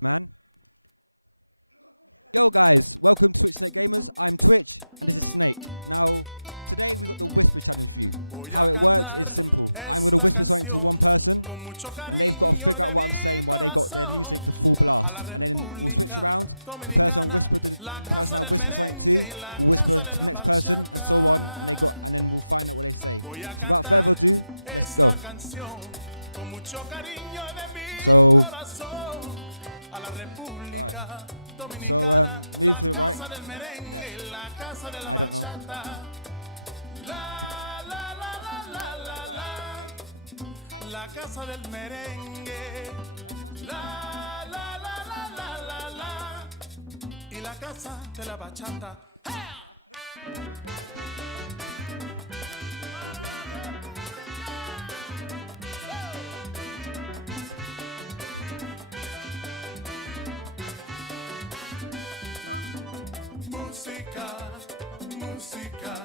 Man. Yo guys, welcome to Twitch Snake Gamers. I'm Twitch and this is Snake. Now, today we got the whisper challenge for you. How it works is simple. I'm going to whisper something to one person and they've got to figure out what I'm saying while they've got their music to full blast. And then we'll switch around. The person I whisper something to will whisper to the next person and so on. And then we'll find out what they say. So without further ado, let's go. So, alright. So move to the right. I don't know.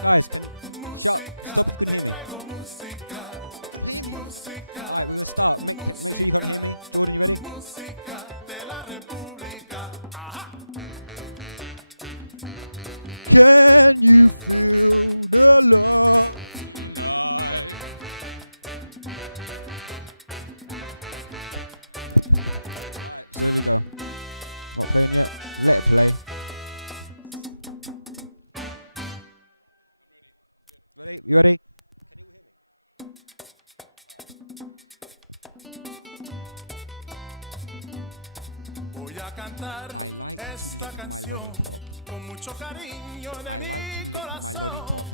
Guys, stop if you can hear me. You can hear me. Alright, we're gonna start. Make sure you can't hear me. Jordan, you ready? Can you feel the love tonight? Alright, so here we go. Not playing yet. Let it play. Ready? You ready? Can you hear me? I like to lick my lollipop. I like to lick my lollipop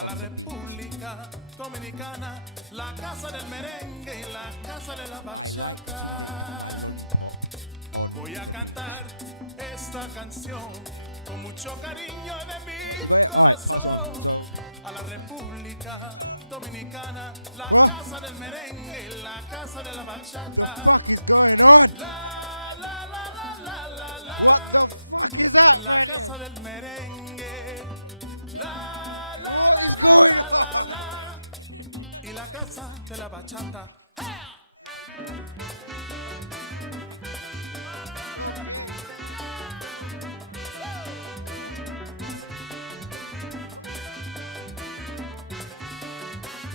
on the beach. I like to lick my lollipop on the beach. You got it? Alright, pass it on. So. What? The fuck is going on? What the fuck is that, man? What is going on? Okay.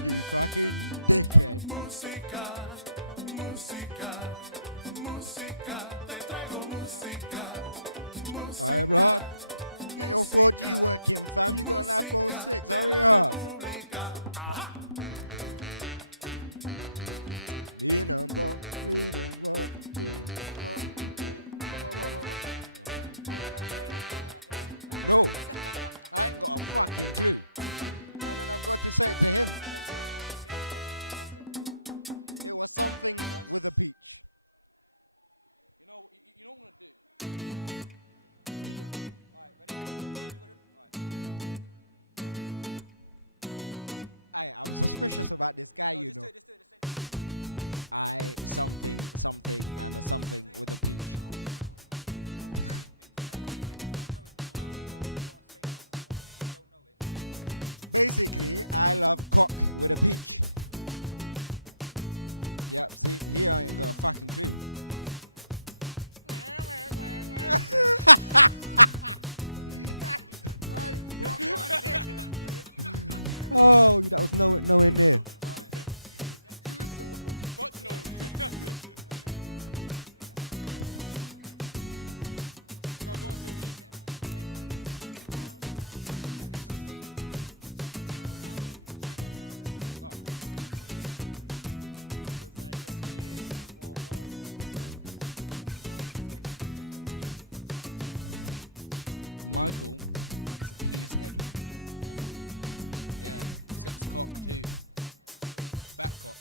You fucking dickhead. Alright, blood. Get your 4G working, fam. You got an iPhone 6. Hurry up. No, I ain't got a fucking clue. And then I've got to say it to him. It was something with a peach. You know what I'm gonna do? Alright, ready? I'm suspicious about this guy, you know. Just do it. I something and a something with a peach. Basically, I love cock with a peach. Yep, see, here I ain't got a fucking clue. Oh, that was nowhere near. Fuck no. No, go on, see what you said. Michael has a penis head. Yeah, he's got his cock too. Fat cock.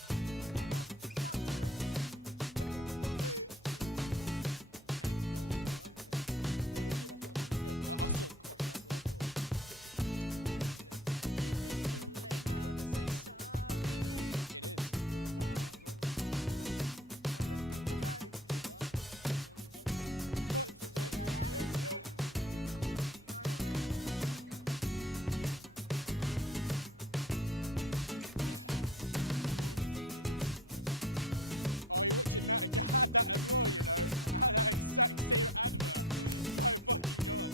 I saw cock, that's what I saw. It is. Fuck. Oh, you're watching that? I had that as well, you know. I had that exact same advert. My fucking god.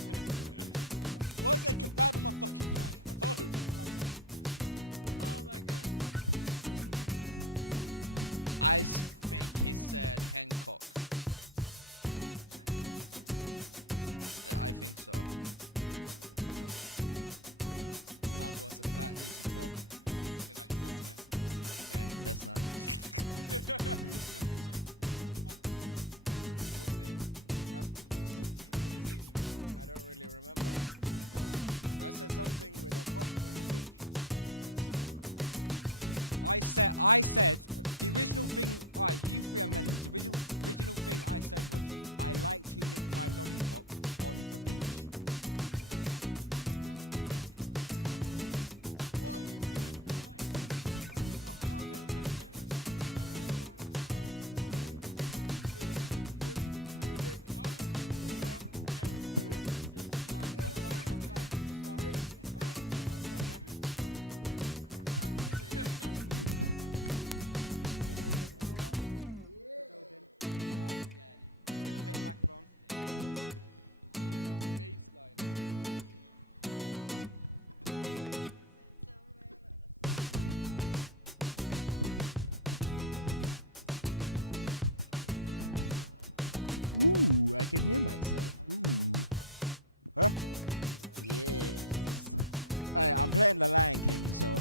Why is there kebab on my fucking phone? Oh my god. I think he said Hancock. I think so. Marco has a fat juicy cock. They like fucking it. Okay, that's nice. I don't really remember. I said something with a cock and a beach. I said the original thing. Alright, you three are melons. The original thing I said was I like to lick my lollipop on the beach. Take the microphone. Ooh, I can hear myself. Ooh. Huh? Yes. Alright, I'm playing the Lion King, so.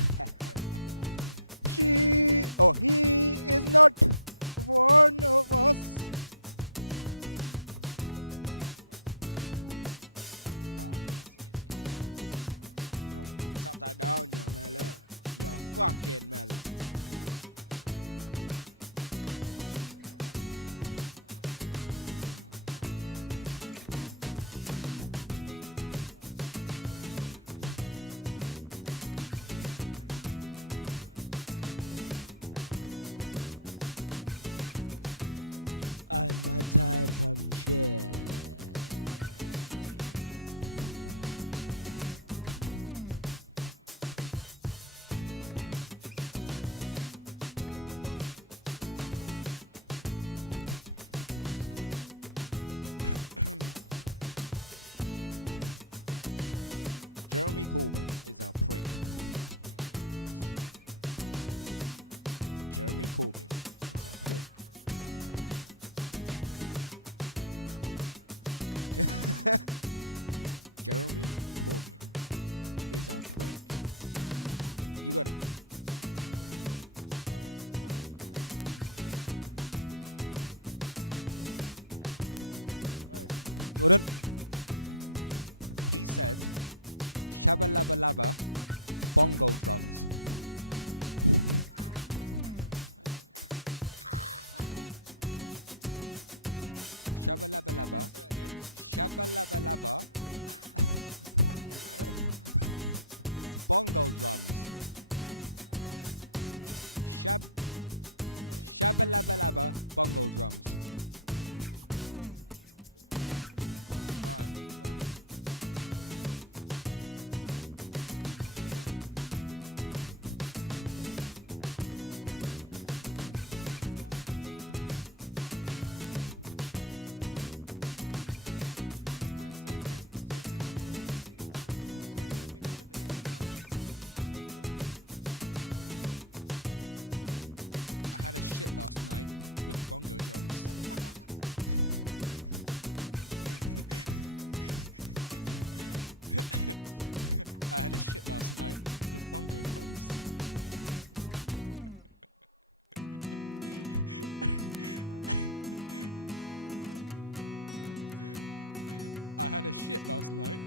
He is not one of us. No, it's upside down, you melon. You're fucking melon. I'm not tired from shit. Jeremy Corbyn is a prick. Jeremy Corbyn is a prick. Jeremy Corbyn is a prick. You got it. Jordan. He said, "Shabba labba labba, bongo drums." Shabba labba labba, shabba labba labba, bongo drums. Shabba labba labba, bongo drums. Alright, go on. I had a shit last night with bongo drums. I had a shit last night with bongo drums. I had a shit last night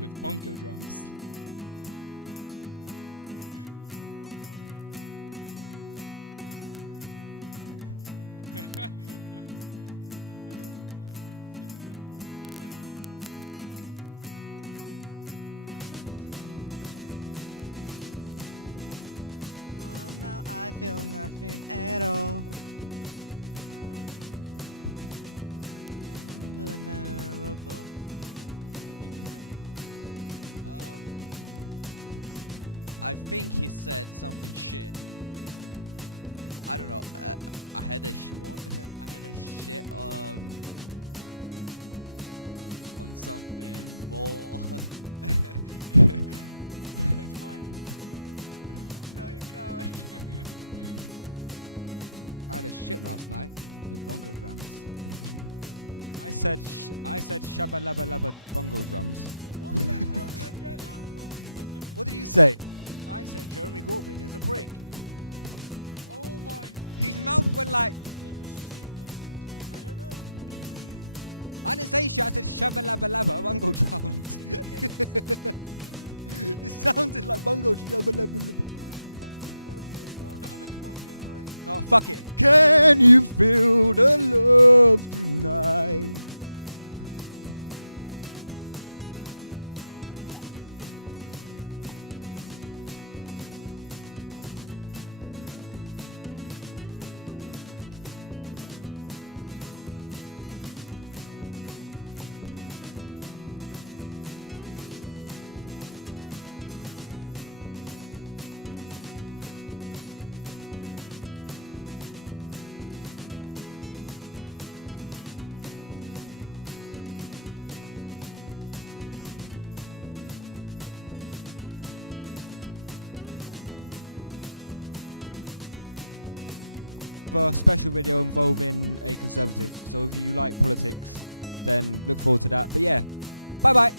with bongo drums. Now I feel nothing at all. Vulnerable. I think he said something shit. I don't know. I had a what? I had a shit on something ball. No, you can't. I had a shit last night with bongo drums. I said shabba labba labba bongo drums. What did you say? I said Jeremy Corbyn is a prick. Oh my. His mouth went like. I didn't say shit, I said shabba labba labba bongo drums. It sounded like bongo shabba labba labba. No, fuck it. Can you feel the love tonight? A special video involving a Conservative, so if you like politics then look forward to that. But yeah, bye bye.